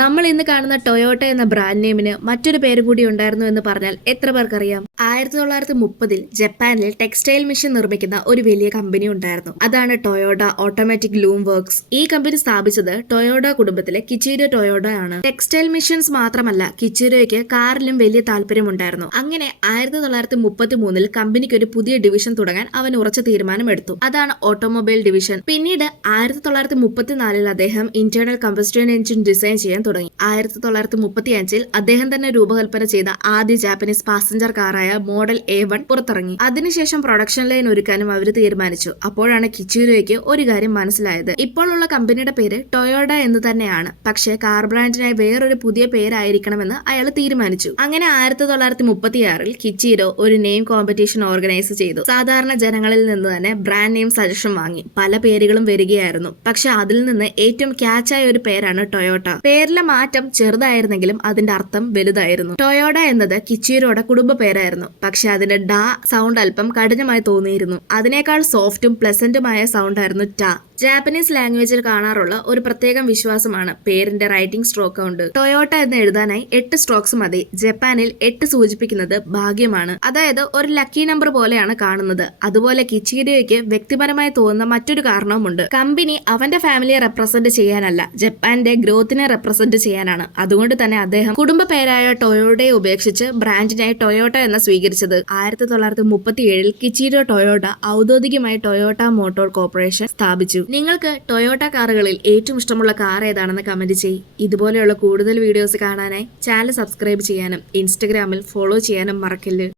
നമ്മൾ ഇന്ന് കാണുന്ന ടൊയോട്ട എന്ന ബ്രാൻഡ് നെയിമിന് മറ്റൊരു പേര് കൂടി ഉണ്ടായിരുന്നു എന്ന് പറഞ്ഞാൽ എത്ര പേർക്കറിയാം? 1930-ൽ ജപ്പാനിൽ ടെക്സ്റ്റൈൽ മെഷീൻ നിർമ്മിക്കുന്ന ഒരു വലിയ കമ്പനി ഉണ്ടായിരുന്നു. അതാണ് ടൊയോട്ട ഓട്ടോമാറ്റിക് ലൂം വർക്ക്സ്. ഈ കമ്പനി സ്ഥാപിച്ചത് ടൊയോട്ട കുടുംബത്തിലെ കിച്ചിരോ ടൊയോട്ട ആണ്. ടെക്സ്റ്റൈൽ മെഷീൻസ് മാത്രമല്ല, കിച്ചിരോയ്ക്ക് കാറിലും വലിയ താല്പര്യമുണ്ടായിരുന്നു. അങ്ങനെ 1933-ൽ കമ്പനിക്ക് ഒരു പുതിയ ഡിവിഷൻ തുടങ്ങാൻ അവൻ ഉറച്ച തീരുമാനമെടുത്തു. അതാണ് ഓട്ടോമൊബൈൽ ഡിവിഷൻ. പിന്നീട് 1934-ൽ അദ്ദേഹം ഇന്റേണൽ കമ്പസ്റ്റൻ എഞ്ചിൻ ഡിസൈൻ ചെയ്യാൻ തുടങ്ങി. 1935-ൽ അദ്ദേഹം തന്നെ രൂപകൽപ്പന ചെയ്ത ആദ്യ ജാപ്പനീസ് പാസഞ്ചർ കാറായ മോഡൽ A1 പുറത്തിറങ്ങി. അതിനുശേഷം പ്രൊഡക്ഷൻ ലൈൻ ഒരുക്കാനും അവർ തീരുമാനിച്ചു. അപ്പോഴാണ് കിച്ചിരോയ്ക്ക് ഒരു കാര്യം മനസ്സിലായത്. ഇപ്പോഴുള്ള കമ്പനിയുടെ പേര് ടൊയോട്ട എന്ന് തന്നെയാണ്, പക്ഷേ കാർ ബ്രാൻഡിനായി വേറൊരു പുതിയ പേരായിരിക്കണമെന്ന് അയാൾ തീരുമാനിച്ചു. അങ്ങനെ 1936-ൽ കിച്ചിരോ ഒരു നെയിം കോമ്പറ്റീഷൻ ഓർഗനൈസ് ചെയ്തു. സാധാരണ ജനങ്ങളിൽ നിന്ന് തന്നെ ബ്രാൻഡ് നെയിം സജഷൻ വാങ്ങി. പല പേരുകളും വരികയായിരുന്നു. പക്ഷെ അതിൽ നിന്ന് ഏറ്റവും ക്യാച്ചായ ഒരു പേരാണ് ടൊയോട്ട. പേരിലെ മാറ്റം ചെറുതായിരുന്നെങ്കിലും അതിന്റെ അർത്ഥം വലുതായിരുന്നു. ടൊയോട്ട എന്നത് കിച്ചിരോയുടെ കുടുംബ പേരായിരുന്നു. പക്ഷെ അതിന്റെ ഡ സൗണ്ട് അല്പം കഠിനമായി തോന്നിയിരുന്നു. അതിനേക്കാൾ സോഫ്റ്റും പ്ലസന്റുമായ സൗണ്ടായിരുന്നു ട. ജാപ്പനീസ് ലാംഗ്വേജിൽ കാണാറുള്ള ഒരു പ്രത്യേകം വിശ്വാസമാണ് പേരിന്റെ റൈറ്റിംഗ് സ്ട്രോക്ക് കൗണ്ട്. ടൊയോട്ട എന്ന് എഴുതാനായി 8 സ്ട്രോക്സ് മതി. ജപ്പാനിൽ 8 സൂചിപ്പിക്കുന്നത് ഭാഗ്യമാണ്, അതായത് ഒരു ലക്കി നമ്പർ പോലെയാണ് കാണുന്നത്. അതുപോലെ കിച്ചിരോയ്ക്ക് വ്യക്തിപരമായി തോന്നുന്ന മറ്റൊരു കാരണവുമുണ്ട്. കമ്പനി അവന്റെ ഫാമിലിയെ റെപ്രസെന്റ് ചെയ്യാനല്ല, ജപ്പാന്റെ ഗ്രോത്തിനെ റെപ്രസെന്റ് ചെയ്യാനാണ്. അതുകൊണ്ട് തന്നെ അദ്ദേഹം കുടുംബ പേരായ ടൊയോട്ടയെ ഉപേക്ഷിച്ച് ബ്രാൻഡിനായി ടൊയോട്ട എന്ന് സ്വീകരിച്ചത്. 1937-ൽ കിച്ചിരോ ടൊയോട്ട ഔദ്യോഗികമായി ടൊയോട്ട മോട്ടോർ കോർപ്പറേഷൻ സ്ഥാപിച്ചു. നിങ്ങൾക്ക് ടൊയോട്ട കാറുകളിൽ ഏറ്റവും ഇഷ്ടമുള്ള കാർ ഏതാണെന്ന് കമന്റ് ചെയ്യ്. ഇതുപോലെയുള്ള കൂടുതൽ വീഡിയോസ് കാണാനായി ചാനൽ സബ്സ്ക്രൈബ് ചെയ്യാനും ഇൻസ്റ്റഗ്രാമിൽ ഫോളോ ചെയ്യാനും മറക്കല്ല്.